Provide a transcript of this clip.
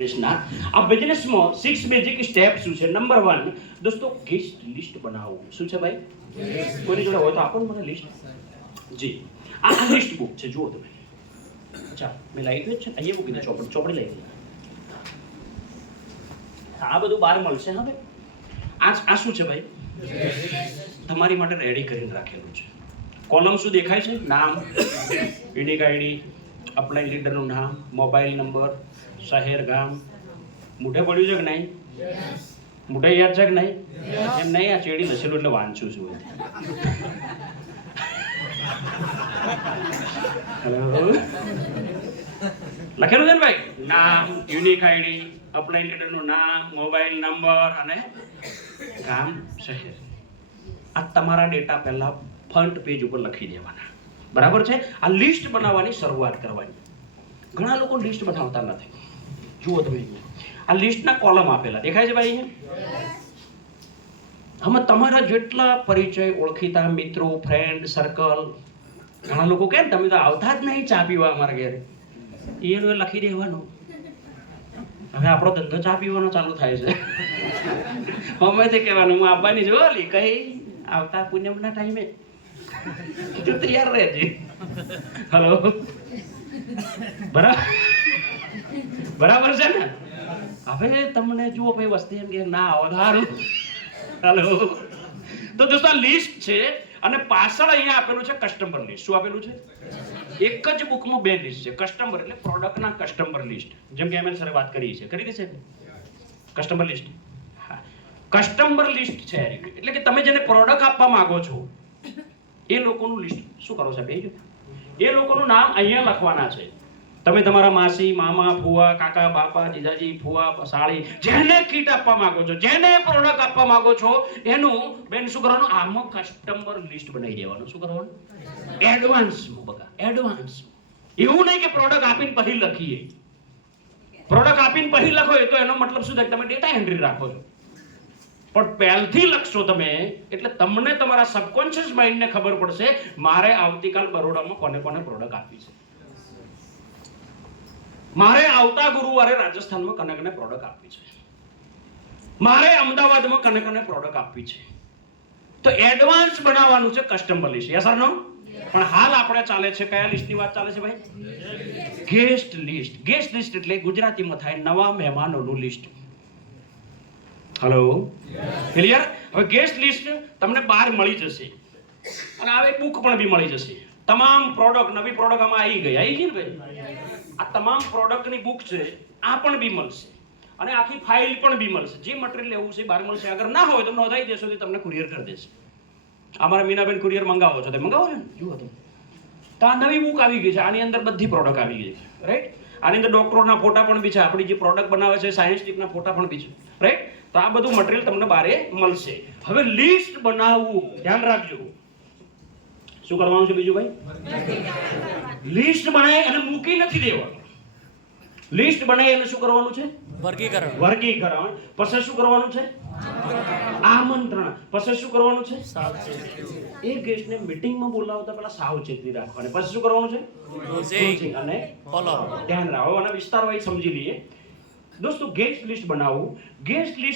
બિઝનેસના આ બિઝનેસમાં six basic step શું છે? નંબર વન દોસ્તો ગેસ્ટ લિસ્ટ બનાવો. શું છે ભાઈ? કોઈની જોડે હોય તો આપો મને લિસ્ટ જી. આ લિસ્ટ બુક છે જુઓ તમે. અચ્છા મેં લાવી દઉં છે અહીંયા મૂકી દે ચોપડી ચોપડી લઈ આ બધું બહાર મળશે હવે આ આ શું છે ભાઈ? તમારી માટે રેડી કરીને રાખેલું છે. કોલમ શું દેખાય છે? નામ ઇન્ડિક આઈડી અપલાઈન લીડરનું નામ, મોબાઈલ નંબર, શહેર ગામ. મોઢે પડ્યું છે કે નહીં? મોઢે યાદ છે કે નહીં? એમ નહીં, આ ચેડી લસેલું એટલે વાંચું છું લખેલું છે ને ભાઈ? નામ યુનિક આઈડી અપલાઈન લીડરનું નામ, મોબાઈલ નંબર અને ગામ, શહેર. આ તમારા ડેટા પહેલા ફ્રન્ટ પેજ ઉપર લખી દેવાના. બરાબર છે? આ લિસ્ટ બનાવવાની શરૂઆત કરવાની. ઘણા લોકો લિસ્ટ બનાવતા નથી. જુઓ તમે આ લિસ્ટના કોલમ આપેલા. દેખાય છે ભાઈ આમાં તમારા જેટલા પરિચય, ઓળખીતા, મિત્રો ફ્રેન્ડ સર્કલ ઘણા લોકો કેમ? તમે તો આવતા જ નહીં ચા પીવા અમારા ઘરે. એ લખી દેવાનું. હવે આપણો ધંધો ચા પીવાનો ચાલુ થાય છે. અમે તે કહેવાનું, હું આવવાની જ ઓલી કઈ આવતા પૂનમના ટાઈમે. તું તૈયાર રહેજે હલો બરાબર બરાબર છે ને હવે તમને જુઓ ભાઈ વસ્તી એમ કે ના સારું હલો તો દોસ્તો લિસ્ટ છે અને પાછળ અહીંયા આપેલું છે કસ્ટમર લિસ્ટ શું આપેલું છે એક જ બુકમાં બે લિસ્ટ છે કસ્ટમર એટલે પ્રોડક્ટના કસ્ટમર લિસ્ટ જેમ કે એમએલ સરે વાત કરી છે કરી દેશે કસ્ટમર લિસ્ટ કસ્ટમર લિસ્ટ છે એટલે કે તમે જેને પ્રોડક્ટ આપવા માંગો છો એ લોકોનું લિસ્ટ શું કરો સાહેબ એ લોકોનું નામ અહીંયા લખવાના છે. તમે તમારા માસી, મામા ફુવા કાકા, બાપા, જીજાજી ફુવા સાળી જેને કીટ આપવા માંગો છો, જેને પ્રોડક્ટ આપવા માંગો છો, એનું બેન શું કરવાનું? આમો કસ્ટમર લિસ્ટ બનાવી દેવાનું. શું કરવાનું? એડવાન્સ બકા એડવાન્સ એવું નહીં કે પ્રોડક્ટ આપીને પછી લખીએ. પ્રોડક્ટ આપીને પછી લખો તો એનો મતલબ શું થાય? તમે ડેટા એન્ટ્રી રાખો છો. પણ પહેલથી લખશો તમે એટલે તમને તમારા સબકોન્શિયસ માઇન્ડને ખબર પડશે મારે આવતીકાલ બરોડામાં કોને કોને પ્રોડક્ટ આપી છે. મારે આવતા ગુરુવારે રાજસ્થાનમાં કને કને પ્રોડક્ટ આપવી છે. મારે અમદાવાદમાં કને કને પ્રોડક્ટ આપવી છે. તો એડવાન્સ બનાવવાનું છે customer list yes or no પણ હાલ આપણે ચાલે છે કયા લિસ્ટની વાત ચાલે છે ભાઈ? ગેસ્ટ લિસ્ટ ગેસ્ટ લિસ્ટ એટલે ગુજરાતીમાં થાય નવા મહેમાનોનું લિસ્ટ હલો ક્લિયર હવે ગેસ્ટ લિસ્ટ તમને બહાર મળી જશે. અને હવે બુક પણ બી મળી જશે. તમામ પ્રોડક્ટ નવી પ્રોડક્ટ આમાં આવી ગઈ. આવી ગઈ ને ભાઈ? આ તમામ પ્રોડક્ટની બુક છે, આ પણ બી મળશે. અને આખી ફાઇલ પણ બી મળશે. જે મટીરિયલ લેવું છે બહાર મળશે. અગર ના હોય તો નોંધાઈ દેશો તો તમને કુરિયર કરી દેશે. અમારા મીનાબેન કુરિયર મંગાવો છો તે મંગાવો છો ને? જુઓ તમે. તો આ નવી બુક આવી ગઈ છે. આની અંદર બધી પ્રોડક્ટ આવી ગઈ છે. રાઈટ આની અંદર ડોક્ટરોના ફોટા પણ બી છે. આપણી જે પ્રોડક્ટ બનાવે છે સાયન્ટિસ્ટના ફોટા પણ બી છે. રાઈટ તો આ બધું મટીરિયલ તમને બારે મળશે. હવે લિસ્ટ બનાવવું ધ્યાન રાખજો. શું કરવાનું છે બીજું ભાઈ લિસ્ટ બનાવી અને મૂકી નથી દેવાનું. લિસ્ટ બનાવી અને શું કરવાનું છે? વર્ગીકરણ. વર્ગીકરણ. પછી શું કરવાનું છે? આમંત્રણ. પછી શું કરવાનું છે? એ ગેસ્ટને મીટિંગમાં બોલાવતા પહેલા સાવચેતી રાખવાની. પછી શું કરવાનું છે. અને ધ્યાન રાખો. અને વિસ્તાર સમજી લઈએ. દોસ્તો ગેસ્ટ લિસ્ટ બનાવવું. Guest list